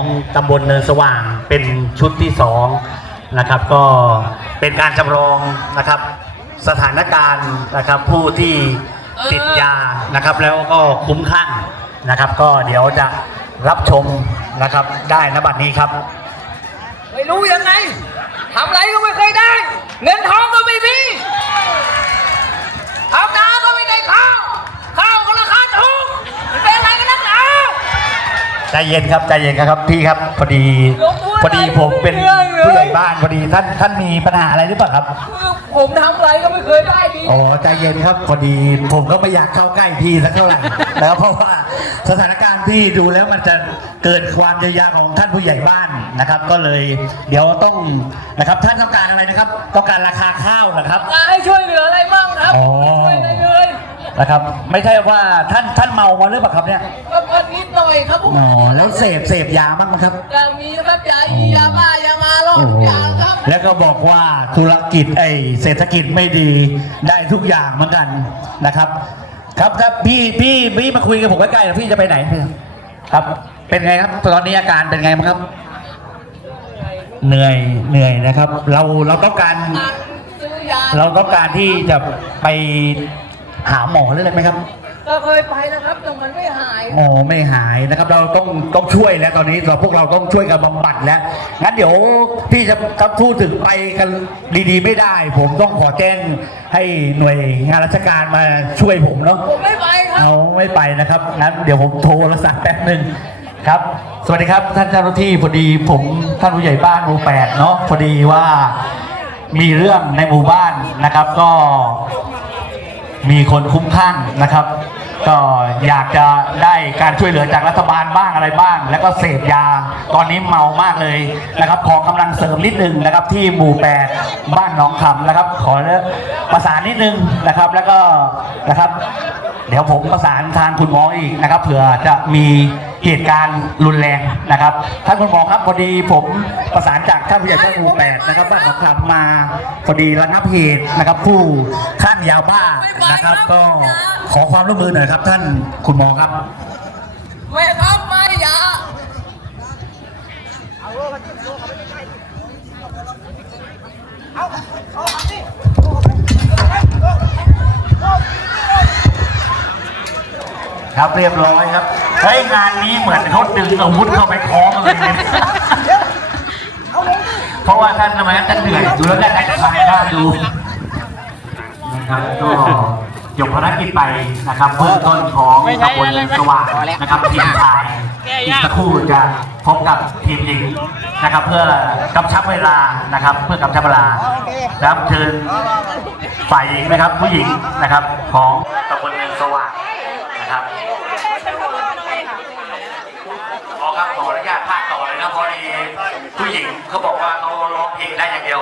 ของตำบลเนินสว่างเป็นชุดที่สองนะครับ ก็เป็นการจำลองนะครับ สถานการณ์นะครับผู้ที่ติดยานะครับ แล้วก็คุ้มคลั่งนะครับ ก็เดี๋ยวจะรับชมนะครับได้นบัดนี้ครับ ไม่รู้ยังไงทำไรก็ไม่เคยได้ เงินทองก็ไม่มีทำนาก็ไม่ได้ข้าว ข้าวก็ราคาถูกมันเป็นอะไรกันนักหนา ใจเย็นครับใจเย็นครับพี่ครับพอดียกมือพอดีผมเป็นเรื่องเลยผู้ใหญ่บ้านพอดีท่านท่านมีปัญหาอะไรหรือเปล่าครับคือผมทำอะไรก็ไม่เคยได้ดีอ๋อใจเย็นครับพอดีผมก็ไม่อยากเข้าใกล้พี่สักเท่าไหร่แล้วเพราะว่าสถานการณ์พี่ดูแล้วมันจะเกิดความยายาของท่านผู้ใหญ่บ้านนะครับ ก็เลยเดี๋ยวต้องนะครับท่านต้องการอะไรนะครับต้องการราคาข้าวนะครับมาให้ช่วยเหลืออะไรบ้างครับอ๋อ นะครับ ไม่ใช่ว่าท่านท่านเมามาหรือเปล่าครับเนี่ยก็ก็นิดหน่อยครับผมอ๋อแล้วเสพเสพยาบ้างไหมครับก็มีนะครับยาอียาบ้ายามาโลกทุกอย่างครับแล้วก็บอกว่าธุรกิจไอเศรษฐกิจไม่ดีได้ทุกอย่างเหมือนกันนะครับ ครับครับพี่พี่พี่มาคุยกับผมใกล้ๆนะพี่จะไปไหน ครับ เป็นไงครับ ตอนนี้อาการเป็นไงบ้างครับ เหนื่อยเหนื่อยนะครับ เราเราต้องการการซื้อยา เราต้องการที่จะไป หาหมอหรืออะไรไหมครับ ก็เคยไปนะครับแต่มันไม่หายอ๋อไม่หายนะครับ เราต้องต้องช่วยแล้วตอนนี้เราพวกเราต้องช่วยกันบำบัดแล้ว งั้นเดี๋ยวพี่จะจะพูดถึงไปกันดีๆ ไม่ได้ ผมต้องขอแจ้งให้หน่วยงานราชการมาช่วยผมเนาะ ผมไม่ไปครับ เอาไม่ไปนะครับ งั้นเดี๋ยวผมโทรศัพท์แป๊บหนึ่งครับ สวัสดีครับท่านเจ้าหน้าที่พอดีผมท่านผู้ใหญ่บ้านหมู่แปดเนาะพอดีว่ามีเรื่องในหมู่บ้านนะครับ ก็ มีคนคุ้มข้างนะครับ ก็อยากจะได้การช่วยเหลือจากรัฐบาลบ้างอะไรบ้าง แล้วก็เสพยาตอนนี้เมามากเลยนะครับ ขอกำลังเสริมนิดนึงนะครับที่หมู่แปดบ้านหนองคำนะครับ ขอประสานนิดนึงนะครับ แล้วก็นะครับ เดี๋ยวผมประสานทางคุณหมออีกนะครับเผื่อจะมี เหตุการณ์รุนแรงนะครับ ท่านคุณหมอครับพอดีผมประสานจากท่านผู้ใหญ่บ้านหมู่แปดนะครับบ้านหนองคำมาพอดีระงับเหตุนะครับ ผู้ข้างยาบ้านะครับ ก็ขอความร่วมมือหน่อยครับ ท่านคุณหมอครับไม่ครับไม่อยาครับเรียบร้อยครับ เฮ้ยงานนี้เหมือนเขาดึงอาวุธเข้าไปคล้องเลยเนี่ยเพราะว่าท่านทำไมท่านเหนื่อยดูแล้วท่านให้ทายน่าดูนะครับก็จบภารกิจไปนะครับเบื้องต้นของตำบลสว่างนะครับทีมชายอีกสักครู่จะพบกับทีมหญิงนะครับ เพื่อกำชับเวลานะครับ เพื่อกำชับเวลาครับเชิญฝ่ายหญิงนะครับผู้หญิงนะครับของตำบนสว่างนะครับขอครับขออนุญาตพากต่อเลยนะพอดี ผู้หญิงเขาบอกว่าเขาร้องเพลงได้อย่างเดียว